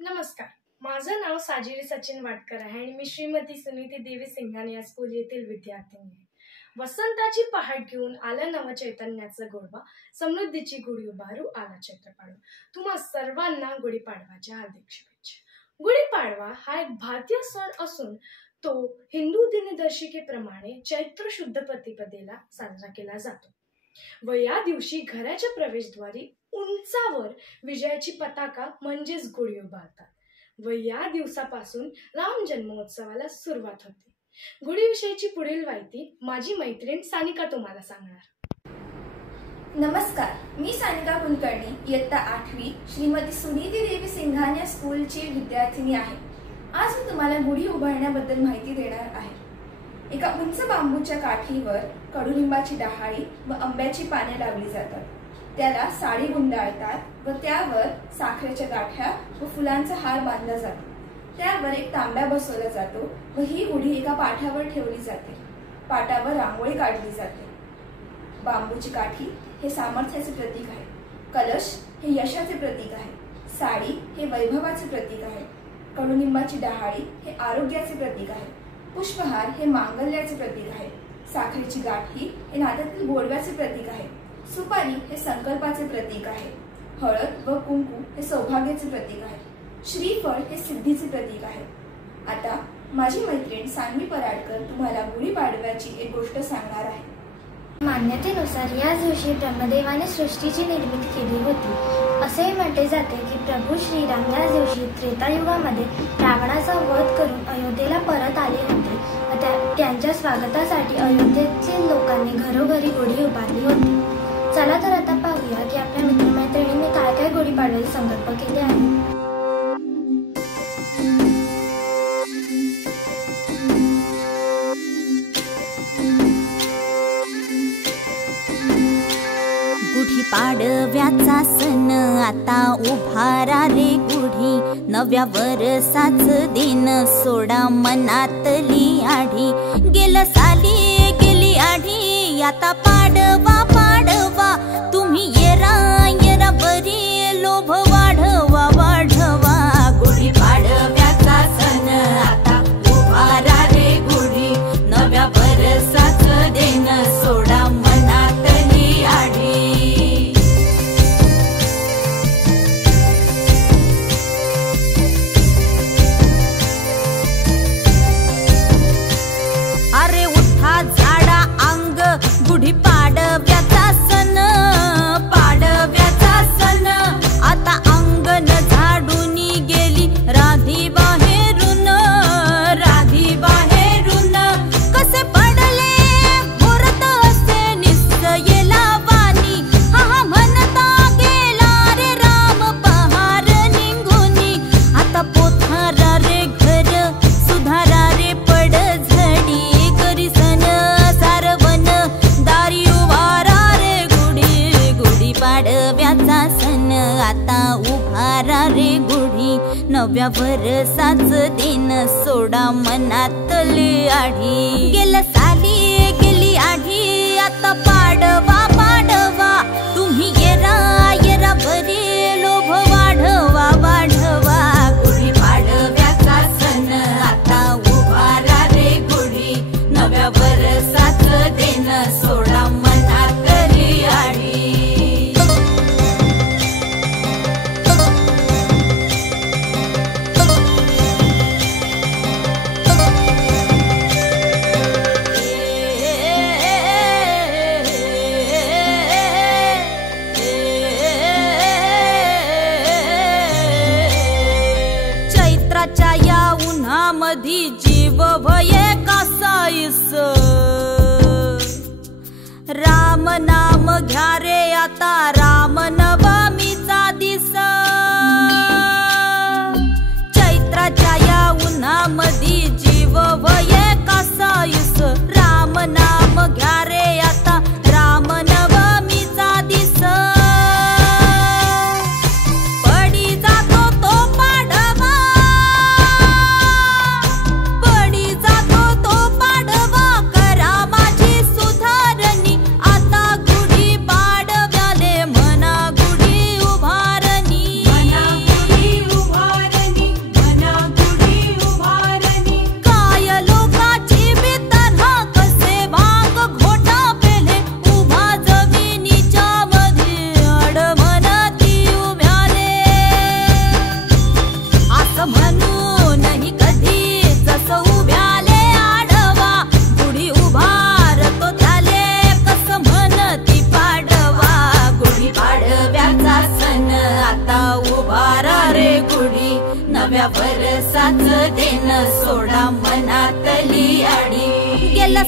नमस्कार, माझं नाव साजिरी सचिन वाडकर आहे आणि मी श्रीमती सुनीती देवी सिंघानिया या स्कूल येथील विद्यार्थिनी आहे. वसंताची पहाट घेऊन आलं नव चैतन्याचं गोडवा, समृद्धीची गुढी उभारू आला चैत्र पाडवा. तुम्हा सर्वांना गुढीपाडवाच्या हार्दिक शुभेच्छा. गुढीपाडवा हा एक भारतीय सण असून तो हिंदू दिनदर्शिकेप्रमाणे चैत्र शुद्ध प्रतिपदेला साजरा केला जातो व या दिवशी घराच्या प्रवेशद्वारी उंचावर विजयाची पताका म्हणजेच गुढी उभारतात व या दिवसापासून राम जन्मोत्सवाला सुरुवात होते. गुढीविषयीची पुढील माहिती माझी मैत्रीण सानिका तुम्हाला सांगणार. नमस्कार, मी सानिका कुलकर्णी, इयत्ता 8वी श्रीमती सुनीती देवी सिंघानिया स्कूलची विद्यार्थिनी आहे. आज मी तुम्हाला गुढी उभारण्याबद्दल माहिती देणार आहे. एका उंच बांबूच्या काठीवर कडुलिंबाची डहाळी व आंब्याची पाने लावली जातात. त्याला साडी गुंडाळतात व त्यावर साखरेच्या गाठ्या व फुलांचा हार बांधला जातो. त्यावर एक तांब्या बसवला जातो व ही गुढी एका पाटावर ठेवली जाते. पाटावर रांगोळी काढली जाते. बांबूची काठी हे सामर्थ्याचे प्रतीक आहे. कलश हे यशाचे प्रतीक आहे. साडी हे वैभवाचे प्रतीक आहे. कडुलिंबाची डहाळी हे आरोग्याचे प्रतीक आहे. पुष्पहार हे मांगल्याचे प्रतीक आहे. साखरेची गाठी हे नात्यातील गोडव्याचे प्रतीक आहे. सुपारी हे संकल्पाचे प्रतीक आहे. हळद व कुंकू हे सौभाग्याचे प्रतीक आहे. श्रीफळ हे सिद्धीचे प्रतीक आहे. आता माझी मैत्रीण सान्वी पराडकर तुम्हाला गुढीपाडव्याची एक गोष्ट सांगणार आहे. मान्यतेनुसार याच दिवशी ब्रह्मदेवाने सृष्टीची निर्मिती केली होती. असेही म्हटले जाते की प्रभू श्रीराम याच दिवशी त्रेतायुगामध्ये रावणाचा वध करून अयोध्येला परत आले होते व त्यांच्या स्वागतासाठी अयोध्येतील लोकांनी घरोघरी गुढी उभारली होती. चला तर आता पाहूया की आपल्या मित्रमैत्रिणींनी काय काय गुढीपाडव्याचे संकल्प केले आहे. गुढीपाडव्याचा सण आता उभारा रे गुढी, नव्या वर्षाच दिन सोडा मनातली आढी. गेलं साली गेली आढी, आता पाडवा पाडवा, तुम्ही येरा येरा बरी लोभ वाढवा वाढवा. गुढीपाडव्याचा सण आता उभारा रे गुढी, नव्या वर्षाच दिन सोडा मनातली आढी. अरे उठा झाडा अंग, गुढीपाडव्याचा सण पाडव्याचा सण. आता अंगण झाडून गेली राधी बाहेरून राधी बाहेरून. कसे पडले मुहूर्त असे निश्चयेला वाणी, हा म्हणता गेला रे राम पहार निघूनी. आता पोथारा रे घर सुधारा रे पड झडी, करी सन सारवन दारी उभारा रे गुढी. गुढीपाडव्याचा सण आता उभारा रे गुढी, नव्या वर्षाच दिन सोडा मनातली आढी. गेलं साली गेली आढी, आता पाडवा पाडवा, तुम्ही येरा येरा बरी लोभ वाढवा वाढवा. गुढीपाडव्याचा सण आता उभारा रे गुढी, नव्या वर्षाच दिन सोडा मनातली आढी. चैत्राच्या या उन्हामधी जीव भये कासाईस, राम नाम घ्या रे आता राम नवमीचा दिस. चैत्राच्या या उन्हामधी जीव भये कासाईस, राम नाम घ्या रे आता राम नवमीचा दिस. पडी जातो तो पाडवा, पडी जातो तो पाडवा, करा माझी सुधारणी आता गुढीपाडवा. पाडव्याचा सण आता उभारा रे गुढी नव्या वर्षाचं देणं सोडा मनातली आडी गेला